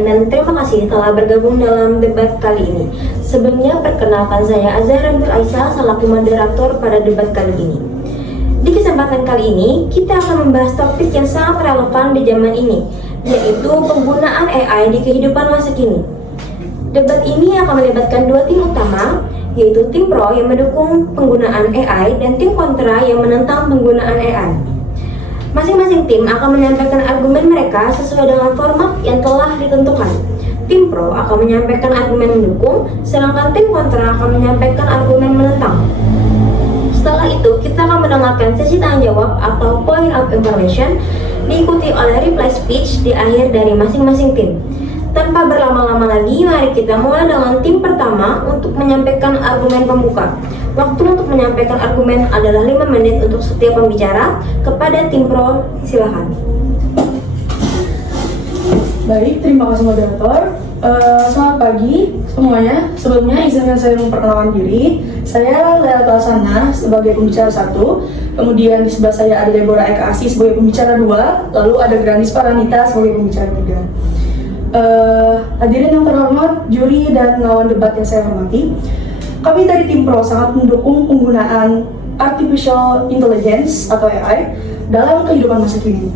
sekalian, dan terima kasih telah bergabung dalam debat kali ini. Sebelumnya, perkenalkan saya Azhar Rambil Aisyah selaku moderator pada debat kali ini. Di kesempatan kali ini, kita akan membahas topik yang sangat relevan di zaman ini, yaitu penggunaan AI di kehidupan masa kini. Debat ini akan melibatkan dua tim utama, yaitu tim pro yang mendukung penggunaan AI dan tim kontra yang menentang penggunaan AI. Masing-masing tim akan menyampaikan argumen mereka sesuai dengan format yang telah ditentukan. Tim pro akan menyampaikan argumen mendukung, sedangkan tim kontra akan menyampaikan argumen menentang. Setelah itu, kita akan mendengarkan sesi tanya jawab atau point of information, diikuti oleh reply speech di akhir dari masing-masing tim. Tanpa berlama-lama lagi, mari kita mulai dengan tim pertama untuk menyampaikan argumen pembuka. Waktu untuk menyampaikan argumen adalah 5 menit untuk setiap pembicara. Kepada tim pro, silakan. Baik, terima kasih moderator. Selamat pagi semuanya. Sebelumnya izinkan saya memperkenalkan diri. Saya Lea Tasana sebagai pembicara 1. Kemudian di sebelah saya ada Deborah Eka Asi sebagai pembicara 2. Lalu ada Granis Paranita sebagai pembicara 3. Hadirin yang terhormat, juri dan lawan debat yang saya hormati, kami dari tim pro sangat mendukung penggunaan Artificial Intelligence atau AI dalam kehidupan masa kini.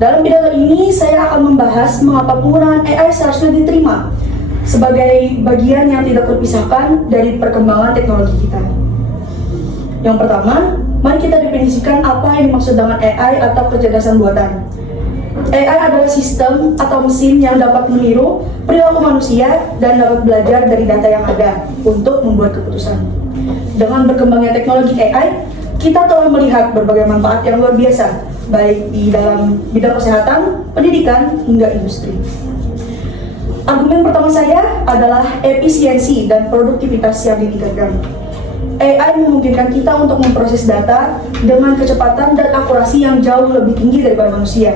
Dalam pidato ini, saya akan membahas mengapa penggunaan AI seharusnya diterima sebagai bagian yang tidak terpisahkan dari perkembangan teknologi kita. Yang pertama, mari kita definisikan apa yang dimaksud dengan AI atau kecerdasan buatan. AI adalah sistem atau mesin yang dapat meniru perilaku manusia dan dapat belajar dari data yang ada untuk membuat keputusan. Dengan berkembangnya teknologi AI, kita telah melihat berbagai manfaat yang luar biasa, baik di dalam bidang kesehatan, pendidikan, hingga industri. Argumen pertama saya adalah efisiensi dan produktivitas yang ditingkatkan. AI memungkinkan kita untuk memproses data dengan kecepatan dan akurasi yang jauh lebih tinggi daripada manusia.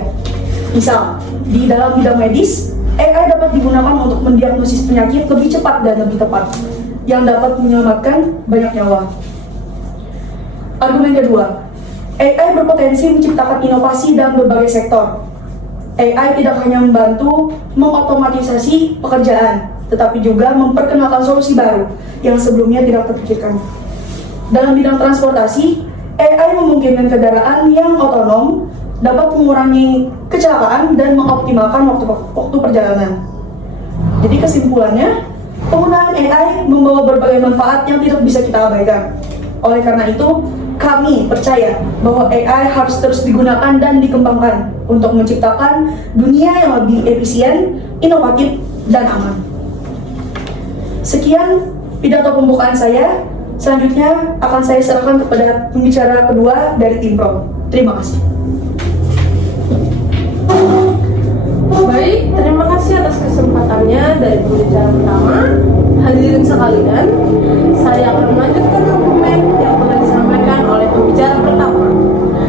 Misal, di dalam bidang medis, AI dapat digunakan untuk mendiagnosis penyakit lebih cepat dan lebih tepat, yang dapat menyelamatkan banyak nyawa. Argumen kedua, AI berpotensi menciptakan inovasi dalam berbagai sektor. AI tidak hanya membantu mengotomatisasi pekerjaan, tetapi juga memperkenalkan solusi baru yang sebelumnya tidak terpikirkan. Dalam bidang transportasi, AI memungkinkan kendaraan yang otonom dapat mengurangi kecelakaan dan mengoptimalkan waktu perjalanan. Jadi kesimpulannya, penggunaan AI membawa berbagai manfaat yang tidak bisa kita abaikan. Oleh karena itu, kami percaya bahwa AI harus terus digunakan dan dikembangkan untuk menciptakan dunia yang lebih efisien, inovatif, dan aman. Sekian pidato pembukaan saya. Selanjutnya akan saya serahkan kepada pembicara kedua dari tim pro. Terima kasih. Baik, terima kasih atas kesempatannya dari pembicara pertama. Hadirin sekalian, saya akan melanjutkan argumen yang telah disampaikan oleh pembicara pertama.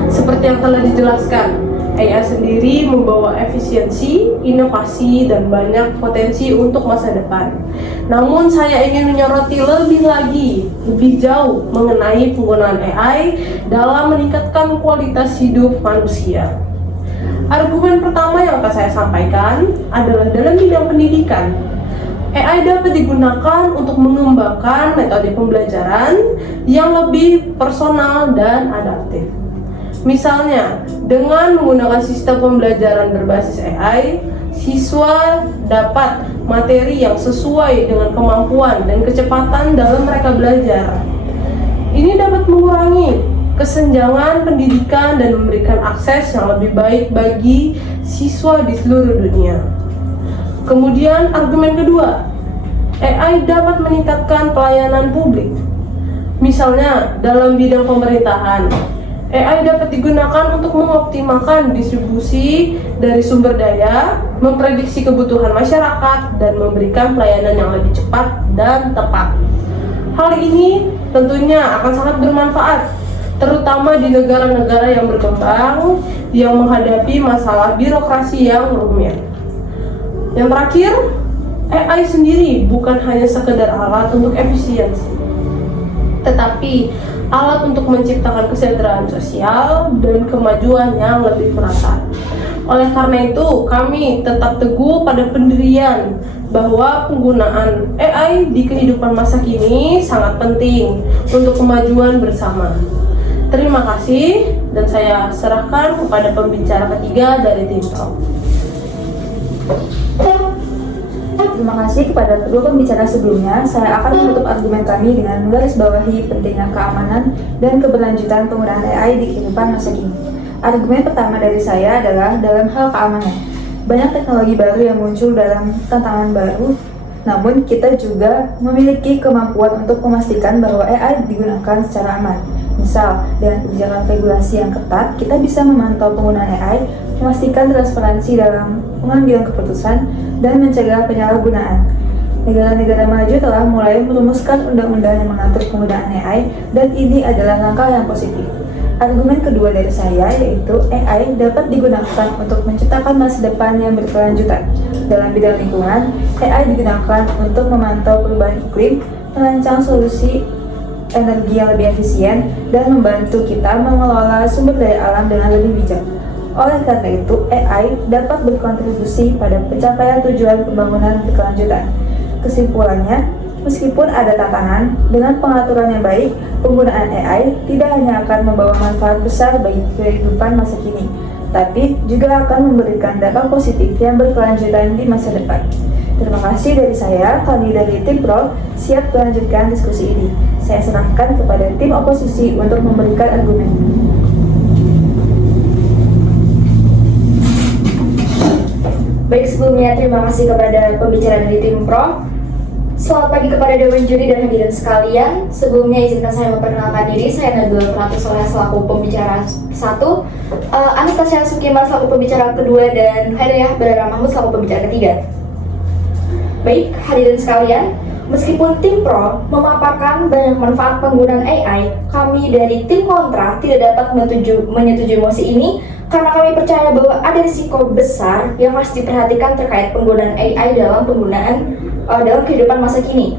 Seperti yang telah dijelaskan, AI sendiri membawa efisiensi, inovasi, dan banyak potensi untuk masa depan. Namun saya ingin menyoroti lebih jauh mengenai penggunaan AI dalam meningkatkan kualitas hidup manusia. Argumen pertama yang akan saya sampaikan adalah dalam bidang pendidikan. AI dapat digunakan untuk mengembangkan metode pembelajaran yang lebih personal dan adaptif. Misalnya, dengan menggunakan sistem pembelajaran berbasis AI, siswa dapat materi yang sesuai dengan kemampuan dan kecepatan dalam mereka belajar. Ini dapat mengurangi kesenjangan pendidikan dan memberikan akses yang lebih baik bagi siswa di seluruh dunia. Kemudian argumen kedua, AI dapat meningkatkan pelayanan publik. Misalnya dalam bidang pemerintahan, AI dapat digunakan untuk mengoptimalkan distribusi dari sumber daya, memprediksi kebutuhan masyarakat, dan memberikan pelayanan yang lebih cepat dan tepat. Hal ini tentunya akan sangat bermanfaat, terutama di negara-negara yang berkembang yang menghadapi masalah birokrasi yang rumit. Yang terakhir, AI sendiri bukan hanya sekedar alat untuk efisiensi, tetapi alat untuk menciptakan kesejahteraan sosial dan kemajuan yang lebih merata. Oleh karena itu, kami tetap teguh pada pendirian bahwa penggunaan AI di kehidupan masa kini sangat penting untuk kemajuan bersama. Terima kasih, dan saya serahkan kepada pembicara ketiga dari tim Pro. Terima kasih kepada kedua pembicara sebelumnya. Saya akan menutup argumen kami dengan menggarisbawahi pentingnya keamanan dan keberlanjutan penggunaan AI di kehidupan masa kini. Argumen pertama dari saya adalah dalam hal keamanan. Banyak teknologi baru yang muncul dalam tantangan baru, namun kita juga memiliki kemampuan untuk memastikan bahwa AI digunakan secara aman. Misal, dengan kebijakan regulasi yang ketat, kita bisa memantau penggunaan AI, memastikan transparansi dalam pengambilan keputusan, dan mencegah penyalahgunaan. Negara-negara maju telah mulai merumuskan undang-undang yang mengatur penggunaan AI, dan ini adalah langkah yang positif. Argumen kedua dari saya yaitu AI dapat digunakan untuk menciptakan masa depan yang berkelanjutan. Dalam bidang lingkungan, AI digunakan untuk memantau perubahan iklim, merancang solusi energi yang lebih efisien, dan membantu kita mengelola sumber daya alam dengan lebih bijak. Oleh karena itu, AI dapat berkontribusi pada pencapaian tujuan pembangunan berkelanjutan. Kesimpulannya, meskipun ada tantangan, dengan pengaturan yang baik, penggunaan AI tidak hanya akan membawa manfaat besar bagi kehidupan masa kini, tapi juga akan memberikan dampak positif yang berkelanjutan di masa depan. Terima kasih dari saya, kami dari tim Pro, siap melanjutkan diskusi ini. Saya serahkan kepada tim oposisi untuk memberikan argumen. Baik, sebelumnya terima kasih kepada pembicara dari tim Pro. Selamat pagi kepada Dewan Juri dan hadirin sekalian. Sebelumnya izinkan saya memperkenalkan diri. Saya Nabila Pratisoleh selaku pembicara 1, Anastasia Sukima selaku pembicara kedua, dan Haidayah Badara Mahmud selaku pembicara ketiga. Baik, hadirin sekalian, meskipun tim Pro memaparkan banyak manfaat penggunaan AI, kami dari tim kontra tidak dapat menyetujui mosi ini karena kami percaya bahwa ada risiko besar yang harus diperhatikan terkait penggunaan AI dalam dalam kehidupan masa kini.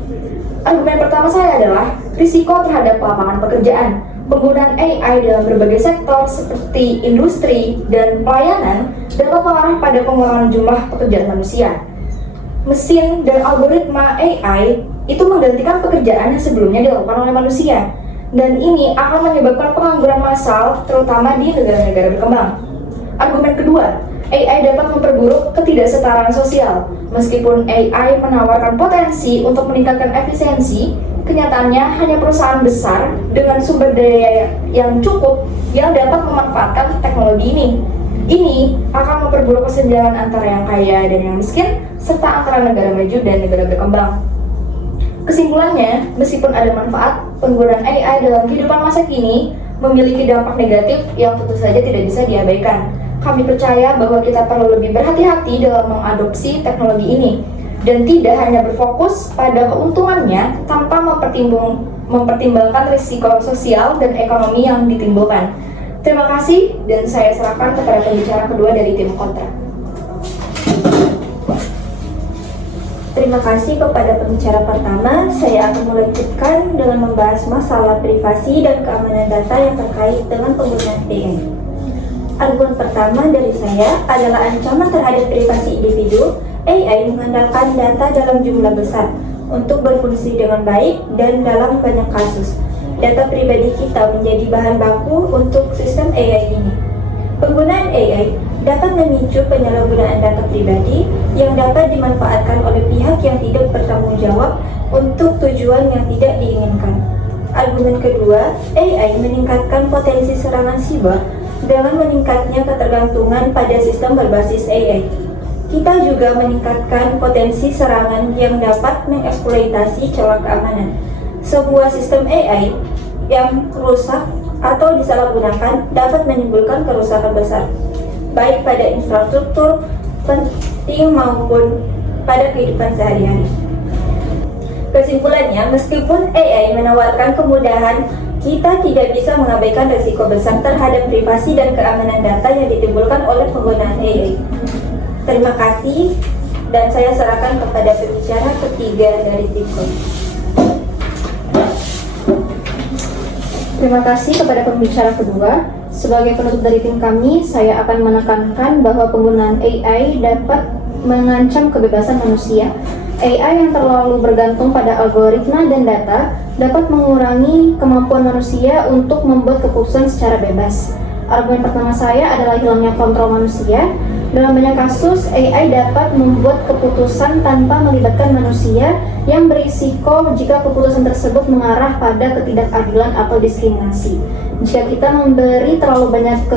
Argumen pertama saya adalah risiko terhadap lapangan pekerjaan. Penggunaan AI dalam berbagai sektor seperti industri dan pelayanan dapat mengarah pada pengurangan jumlah pekerjaan manusia. Mesin dan algoritma AI itu menggantikan pekerjaan yang sebelumnya dilakukan oleh manusia, dan ini akan menyebabkan pengangguran massal terutama di negara-negara berkembang. Argumen kedua, AI dapat memperburuk ketidaksetaraan sosial. Meskipun AI menawarkan potensi untuk meningkatkan efisiensi, kenyataannya hanya perusahaan besar dengan sumber daya yang cukup yang dapat memanfaatkan teknologi ini. Ini akan memperburuk kesenjangan antara yang kaya dan yang miskin, serta antara negara maju dan negara berkembang. Kesimpulannya, meskipun ada manfaat, penggunaan AI dalam kehidupan masa kini memiliki dampak negatif yang tentu saja tidak bisa diabaikan. Kami percaya bahwa kita perlu lebih berhati-hati dalam mengadopsi teknologi ini, dan tidak hanya berfokus pada keuntungannya tanpa mempertimbangkan risiko sosial dan ekonomi yang ditimbulkan. Terima kasih, dan saya serahkan kepada pembicara kedua dari tim kontra. Terima kasih kepada pembicara pertama. Saya akan melanjutkan dengan membahas masalah privasi dan keamanan data yang terkait dengan penggunaan AI. Argumen pertama dari saya adalah ancaman terhadap privasi individu. AI mengandalkan data dalam jumlah besar untuk berfungsi dengan baik, dan dalam banyak kasus data pribadi kita menjadi bahan baku untuk sistem AI ini. Penggunaan AI dapat memicu penyalahgunaan data pribadi yang dapat dimanfaatkan oleh pihak yang tidak bertanggung jawab untuk tujuan yang tidak diinginkan. Argumen kedua, AI meningkatkan potensi serangan siber dengan meningkatnya ketergantungan pada sistem berbasis AI. Kita juga meningkatkan potensi serangan yang dapat mengeksploitasi celah keamanan. Sebuah sistem AI yang rusak atau disalahgunakan dapat menimbulkan kerusakan besar, baik pada infrastruktur penting maupun pada kehidupan sehari-hari. Kesimpulannya, meskipun AI menawarkan kemudahan, kita tidak bisa mengabaikan risiko besar terhadap privasi dan keamanan data yang ditimbulkan oleh penggunaan AI. Terima kasih, dan saya serahkan kepada pembicara ketiga dari tim kontra. Terima kasih kepada pembicara kedua. Sebagai penutup dari tim kami, saya akan menekankan bahwa penggunaan AI dapat mengancam kebebasan manusia. AI yang terlalu bergantung pada algoritma dan data dapat mengurangi kemampuan manusia untuk membuat keputusan secara bebas. Argumen pertama saya adalah hilangnya kontrol manusia. Dalam banyak kasus, AI dapat membuat keputusan tanpa melibatkan manusia yang berisiko jika keputusan tersebut mengarah pada ketidakadilan atau diskriminasi. Jika kita memberi terlalu banyak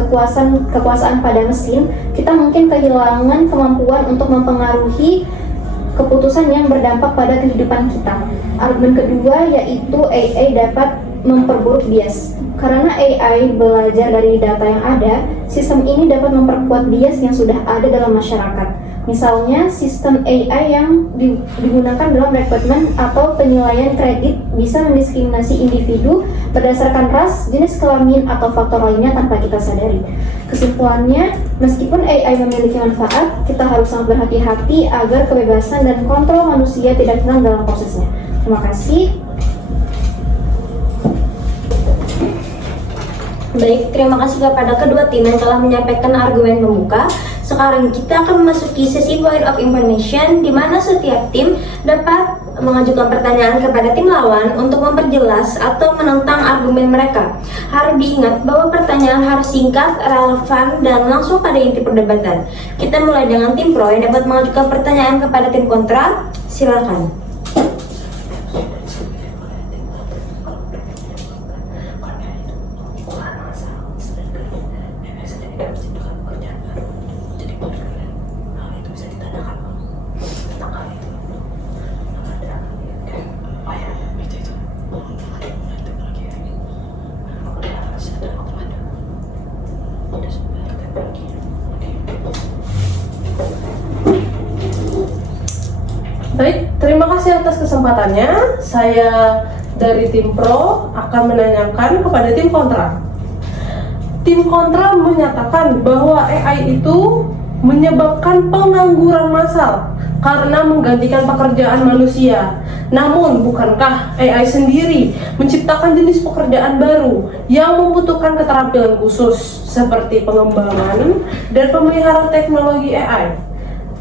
kekuasaan pada mesin, kita mungkin kehilangan kemampuan untuk mempengaruhi keputusan yang berdampak pada kehidupan kita. Argumen kedua yaitu AI dapat memperburuk bias. Karena AI belajar dari data yang ada, sistem ini dapat memperkuat bias yang sudah ada dalam masyarakat. Misalnya, sistem AI yang digunakan dalam rekrutmen atau penilaian kredit bisa mendiskriminasi individu berdasarkan ras, jenis kelamin, atau faktor lainnya tanpa kita sadari. Kesimpulannya, meskipun AI memiliki manfaat, kita harus sangat berhati-hati agar kebebasan dan kontrol manusia tidak hilang dalam prosesnya. Terima kasih. Baik, terima kasih kepada kedua tim yang telah menyampaikan argumen pembuka. Sekarang kita akan memasuki sesi point of information, di mana setiap tim dapat mengajukan pertanyaan kepada tim lawan untuk memperjelas atau menentang argumen mereka. Harus diingat bahwa pertanyaan harus singkat, relevan, dan langsung pada inti perdebatan. Kita mulai dengan tim pro yang dapat mengajukan pertanyaan kepada tim kontra. Silakan. Baik, terima kasih atas kesempatannya. Saya dari tim pro akan menanyakan kepada tim kontra. Tim kontra menyatakan bahwa AI itu menyebabkan pengangguran massal karena menggantikan pekerjaan manusia. Namun, bukankah AI sendiri menciptakan jenis pekerjaan baru yang membutuhkan keterampilan khusus seperti pengembangan dan pemeliharaan teknologi AI?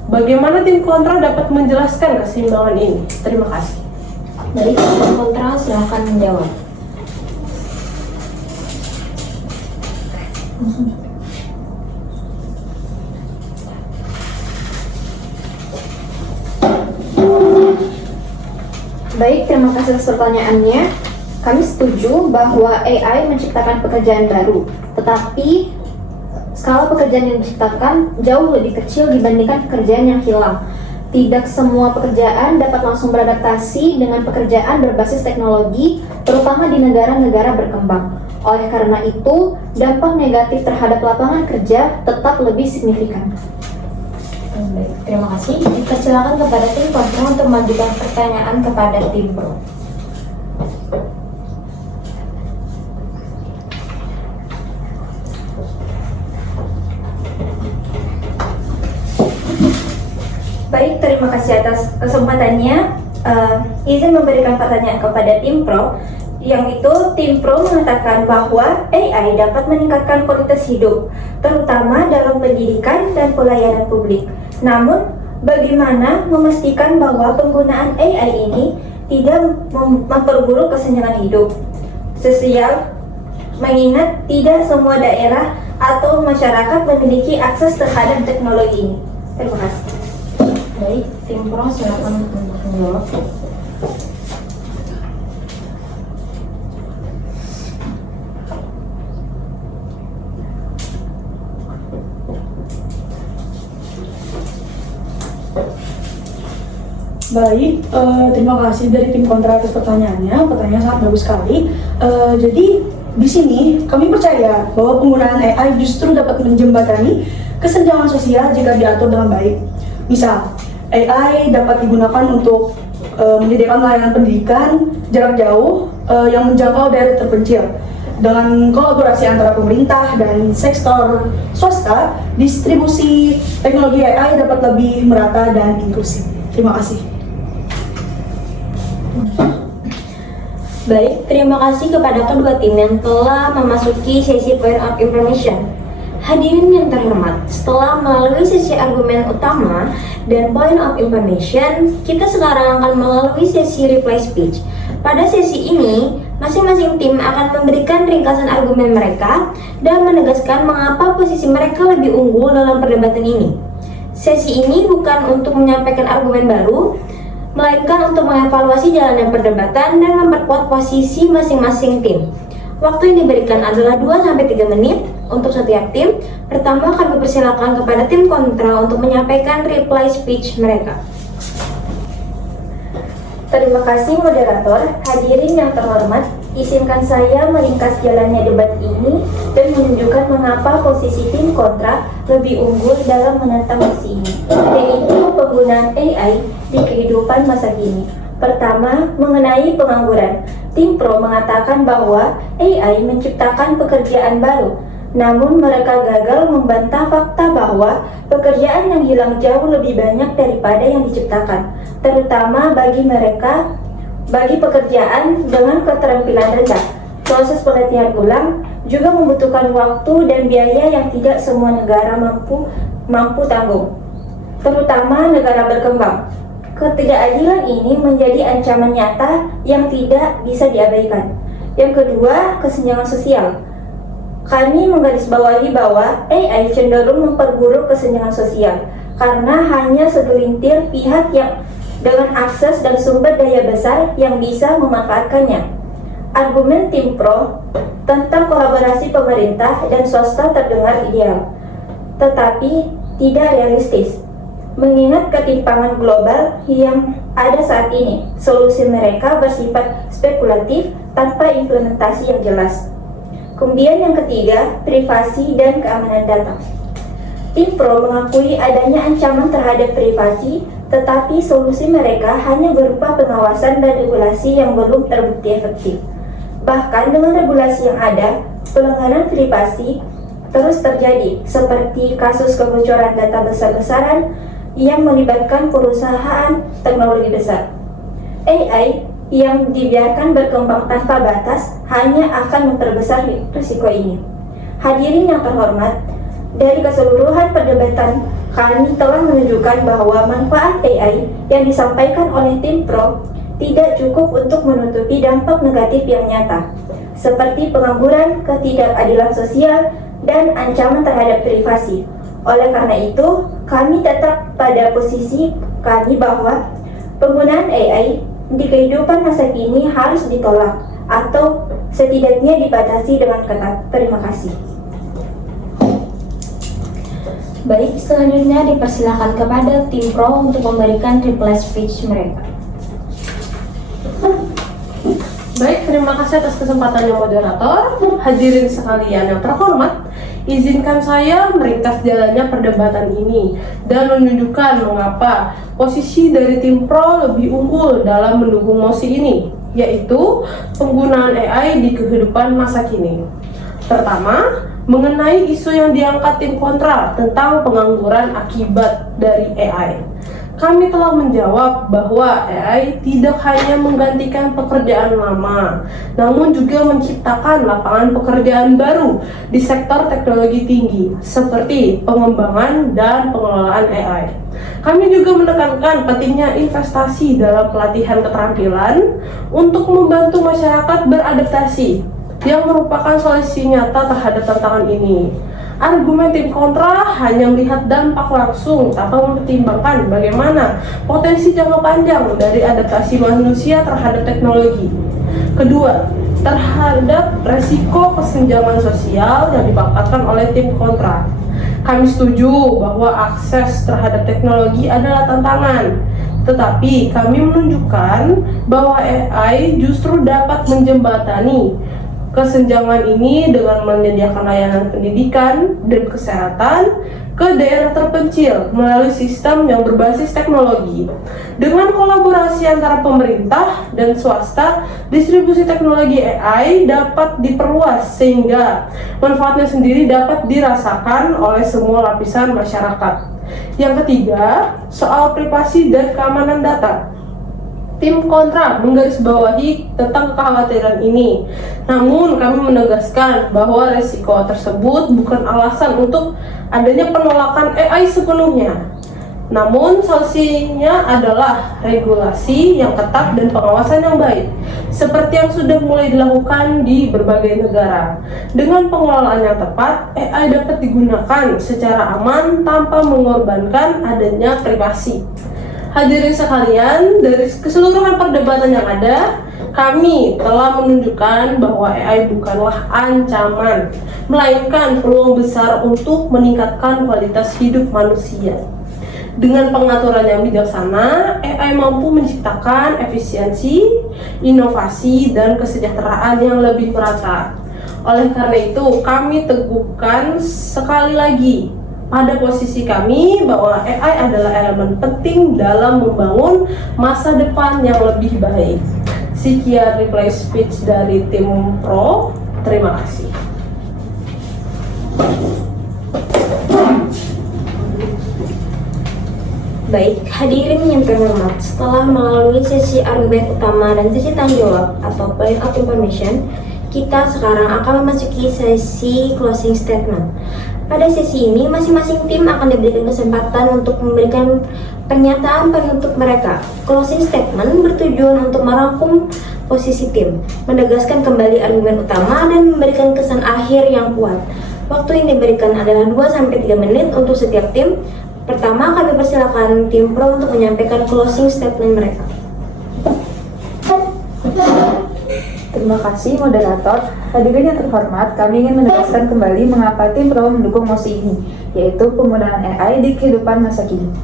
Bagaimana tim kontra dapat menjelaskan keseimbangan ini? Terima kasih. Baik, tim kontra silahkan menjawab. Baik, terima kasih atas pertanyaannya. Kami setuju bahwa AI menciptakan pekerjaan baru, tetapi skala pekerjaan yang diciptakan jauh lebih kecil dibandingkan pekerjaan yang hilang. Tidak semua pekerjaan dapat langsung beradaptasi dengan pekerjaan berbasis teknologi, terutama di negara-negara berkembang. Oleh karena itu, dampak negatif terhadap lapangan kerja tetap lebih signifikan. Baik, terima kasih. Dipersilakan kepada tim kontra untuk mengajukan pertanyaan kepada tim pro. Baik, terima kasih atas kesempatannya. Izin memberikan pertanyaan kepada tim pro. Yang itu, tim pro mengatakan bahwa AI dapat meningkatkan kualitas hidup, terutama dalam pendidikan dan pelayanan publik. Namun, bagaimana memastikan bahwa penggunaan AI ini tidak memperburuk kesenjangan hidup sosial, mengingat tidak semua daerah atau masyarakat memiliki akses terhadap teknologi ini? Terima kasih. Baik, tim pro silakan untuk menjawab. Baik, terima kasih dari tim kontra atas pertanyaannya. Pertanyaan sangat bagus sekali. Jadi di sini kami percaya bahwa penggunaan AI justru dapat menjembatani kesenjangan sosial jika diatur dengan baik. Misal, AI dapat digunakan untuk menyediakan layanan pendidikan jarak jauh yang menjangkau daerah terpencil. Dengan kolaborasi antara pemerintah dan sektor swasta, distribusi teknologi AI dapat lebih merata dan inklusif. Terima kasih. Baik, terima kasih kepada kedua tim yang telah memasuki sesi point of information. Hadirin yang terhormat, setelah melalui sesi argumen utama dan point of information, kita sekarang akan melalui sesi reply speech. Pada sesi ini, masing-masing tim akan memberikan ringkasan argumen mereka dan menegaskan mengapa posisi mereka lebih unggul dalam perdebatan ini. Sesi ini bukan untuk menyampaikan argumen baru, melainkan untuk mengevaluasi jalannya perdebatan dan memperkuat posisi masing-masing tim. Waktu yang diberikan adalah 2-3 menit untuk setiap tim. Pertama, kami persilakan kepada tim kontra untuk menyampaikan reply speech mereka. Terima kasih moderator. Hadirin yang terhormat, izinkan saya meringkas jalannya debat ini dan menunjukkan mengapa posisi tim kontra lebih unggul dalam menentang misi ini, yaitu penggunaan AI di kehidupan masa kini. Pertama, mengenai pengangguran. Tim pro mengatakan bahwa AI menciptakan pekerjaan baru, namun mereka gagal membantah fakta bahwa pekerjaan yang hilang jauh lebih banyak daripada yang diciptakan, terutama bagi pekerjaan dengan keterampilan rendah. Proses pelatihan ulang juga membutuhkan waktu dan biaya yang tidak semua negara mampu tanggung, terutama negara berkembang. Ketidakadilan ini menjadi ancaman nyata yang tidak bisa diabaikan. Yang kedua, kesenjangan sosial. Kami menggarisbawahi bahwa AI cenderung memperburuk kesenjangan sosial karena hanya segelintir pihak yang dengan akses dan sumber daya besar yang bisa memanfaatkannya. Argumen tim pro tentang kolaborasi pemerintah dan swasta terdengar ideal, tetapi tidak realistis. Mengingat ketimpangan global yang ada saat ini, solusi mereka bersifat spekulatif tanpa implementasi yang jelas. Kemudian yang ketiga, privasi dan keamanan data. Tim pro mengakui adanya ancaman terhadap privasi, tetapi solusi mereka hanya berupa pengawasan dan regulasi yang belum terbukti efektif. Bahkan dengan regulasi yang ada, pelanggaran privasi terus terjadi, seperti kasus kebocoran data besar-besaran yang melibatkan perusahaan teknologi besar. AI yang dibiarkan berkembang tanpa batas hanya akan memperbesar risiko ini. Hadirin yang terhormat, dari keseluruhan perdebatan kami telah menunjukkan bahwa manfaat AI yang disampaikan oleh tim pro tidak cukup untuk menutupi dampak negatif yang nyata, seperti pengangguran, ketidakadilan sosial, dan ancaman terhadap privasi. Oleh karena itu, kami tetap pada posisi kami bahwa penggunaan AI di kehidupan masa kini harus ditolak atau setidaknya dibatasi dengan ketat. Terima kasih. Baik, selanjutnya dipersilakan kepada tim pro untuk memberikan reply speech mereka. Baik, terima kasih atas kesempatannya moderator. Hadirin sekalian yang terhormat, izinkan saya meringkas jalannya perdebatan ini dan menunjukkan mengapa posisi dari tim pro lebih unggul dalam mendukung mosi ini, yaitu penggunaan AI di kehidupan masa kini. Pertama, mengenai isu yang diangkat tim kontra tentang pengangguran akibat dari AI. Kami telah menjawab bahwa AI tidak hanya menggantikan pekerjaan lama, namun juga menciptakan lapangan pekerjaan baru di sektor teknologi tinggi, seperti pengembangan dan pengelolaan AI. Kami juga menekankan pentingnya investasi dalam pelatihan keterampilan untuk membantu masyarakat beradaptasi, yang merupakan solusi nyata terhadap tantangan ini. Argumen tim kontra hanya melihat dampak langsung tanpa mempertimbangkan bagaimana potensi jangka panjang dari adaptasi manusia terhadap teknologi. Kedua, terhadap resiko kesenjangan sosial yang dipaparkan oleh tim kontra. Kami setuju bahwa akses terhadap teknologi adalah tantangan, tetapi kami menunjukkan bahwa AI justru dapat menjembatani kesenjangan ini dengan menyediakan layanan pendidikan dan kesehatan ke daerah terpencil melalui sistem yang berbasis teknologi. Dengan kolaborasi antara pemerintah dan swasta, distribusi teknologi AI dapat diperluas sehingga manfaatnya sendiri dapat dirasakan oleh semua lapisan masyarakat. Yang ketiga, soal privasi dan keamanan data. tim kontra menggarisbawahi tentang kekhawatiran ini. Namun kami menegaskan bahwa resiko tersebut bukan alasan untuk adanya penolakan AI sepenuhnya. Namun solusinya adalah regulasi yang ketat dan pengawasan yang baik, seperti yang sudah mulai dilakukan di berbagai negara. Dengan pengelolaan yang tepat, AI dapat digunakan secara aman tanpa mengorbankan adanya privasi. Hadirin sekalian, dari keseluruhan perdebatan yang ada, kami telah menunjukkan bahwa AI bukanlah ancaman, melainkan peluang besar untuk meningkatkan kualitas hidup manusia. Dengan pengaturan yang bijaksana, AI mampu menciptakan efisiensi, inovasi, dan kesejahteraan yang lebih merata. Oleh karena itu, kami teguhkan sekali lagi pada posisi kami bahwa AI adalah elemen penting dalam membangun masa depan yang lebih baik. Sekian reply speech dari tim Pro. Terima kasih. Baik, hadirin yang terhormat, setelah melalui sesi argumen utama dan sesi tanya jawab atau point of information, kita sekarang akan memasuki sesi closing statement. Pada sesi ini, masing-masing tim akan diberikan kesempatan untuk memberikan pernyataan penutup mereka. Closing statement bertujuan untuk merangkum posisi tim, menegaskan kembali argumen utama, dan memberikan kesan akhir yang kuat. Waktu yang diberikan adalah 2-3 menit untuk setiap tim. Pertama, kami persilakan tim Pro untuk menyampaikan closing statement mereka. Terima kasih moderator. Hadirin yang terhormat, kami ingin menegaskan kembali mengapa tim Pro mendukung mosi ini, yaitu penggunaan AI di kehidupan masa kini.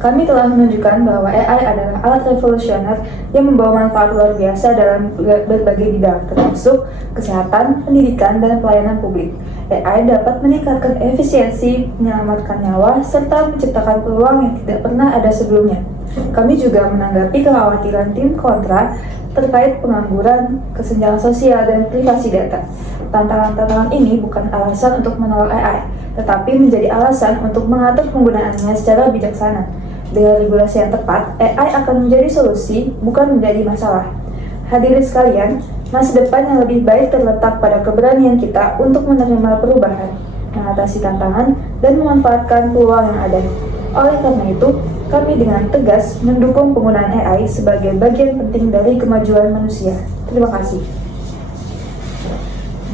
Kami telah menunjukkan bahwa AI adalah alat revolusioner yang membawa manfaat luar biasa dalam berbagai bidang, termasuk kesehatan, pendidikan, dan pelayanan publik. AI dapat meningkatkan efisiensi, menyelamatkan nyawa, serta menciptakan peluang yang tidak pernah ada sebelumnya. Kami juga menanggapi kekhawatiran tim kontra terkait pengangguran, kesenjangan sosial, dan privasi data. Tantangan-tantangan ini bukan alasan untuk menolak AI, tetapi menjadi alasan untuk mengatur penggunaannya secara bijaksana. Dengan regulasi yang tepat, AI akan menjadi solusi, bukan menjadi masalah. Hadirin sekalian, masa depan yang lebih baik terletak pada keberanian kita untuk menerima perubahan, mengatasi tantangan, dan memanfaatkan peluang yang ada. Oleh karena itu, kami dengan tegas mendukung penggunaan AI sebagai bagian penting dari kemajuan manusia. Terima kasih.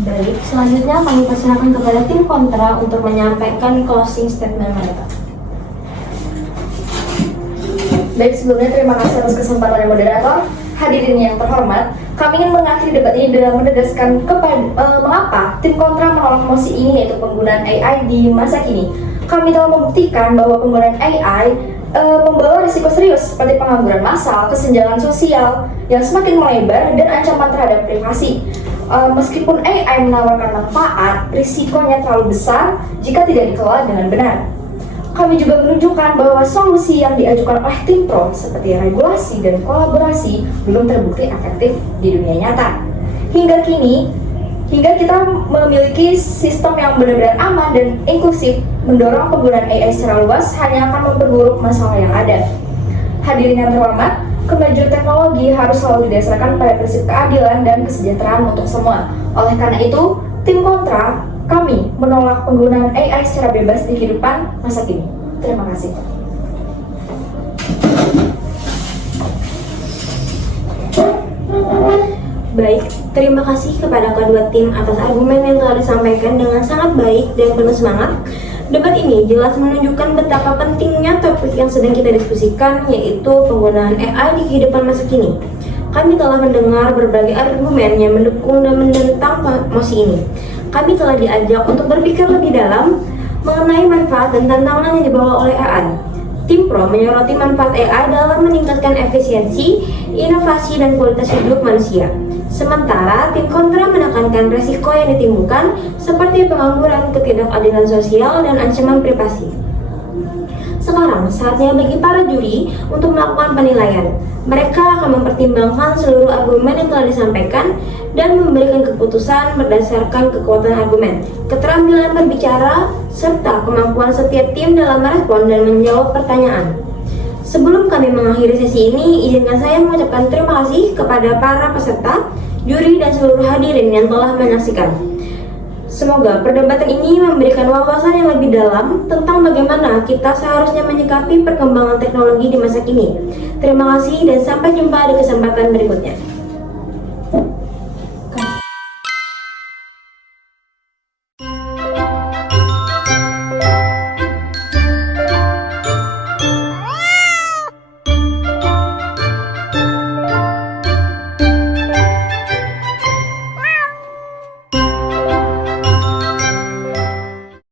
Baik, selanjutnya kami persilakan kepada tim kontra untuk menyampaikan closing statement mereka. Baik, sebelumnya terima kasih atas kesempatannya moderator. Hadirin yang terhormat, kami ingin mengakhiri debat ini dengan menegaskan mengapa tim kontra menolak mosi ini, yaitu penggunaan AI di masa kini. Kami telah membuktikan bahwa penggunaan AI membawa risiko serius seperti pengangguran massal, kesenjangan sosial yang semakin melebar, dan ancaman terhadap privasi. Meskipun AI menawarkan manfaat, risikonya terlalu besar jika tidak dikelola dengan benar. Kami juga menunjukkan bahwa solusi yang diajukan oleh tim Pro seperti regulasi dan kolaborasi belum terbukti efektif di dunia nyata. Hingga kita memiliki sistem yang benar-benar aman dan inklusif, mendorong penggunaan AI secara luas hanya akan memperburuk masalah yang ada. Hadirin yang terhormat, kemajuan teknologi harus selalu didasarkan pada prinsip keadilan dan kesejahteraan untuk semua. Oleh karena itu, tim kontra kami menolak penggunaan AI secara bebas di kehidupan masa kini. Terima kasih. Baik, terima kasih kepada kedua tim atas argumen yang telah disampaikan dengan sangat baik dan penuh semangat. Debat ini jelas menunjukkan betapa pentingnya topik yang sedang kita diskusikan, yaitu penggunaan AI di kehidupan masa kini. Kami telah mendengar berbagai argumen yang mendukung dan menentang mosi ini. Kami telah diajak untuk berpikir lebih dalam mengenai manfaat dan tantangan yang dibawa oleh AI. Tim Pro menyoroti manfaat AI dalam meningkatkan efisiensi, inovasi, dan kualitas hidup manusia. Sementara tim kontra menekankan resiko yang ditimbulkan seperti pengangguran, ketidakadilan sosial, dan ancaman privasi. Sekarang saatnya bagi para juri untuk melakukan penilaian. Mereka akan mempertimbangkan seluruh argumen yang telah disampaikan dan memberikan keputusan berdasarkan kekuatan argumen, keterampilan berbicara, serta kemampuan setiap tim dalam merespon dan menjawab pertanyaan. Sebelum kami mengakhiri sesi ini, izinkan saya mengucapkan terima kasih kepada para peserta, juri, dan seluruh hadirin yang telah menyaksikan. Semoga perdebatan ini memberikan wawasan yang lebih dalam tentang bagaimana kita seharusnya menyikapi perkembangan teknologi di masa kini. Terima kasih dan sampai jumpa di kesempatan berikutnya.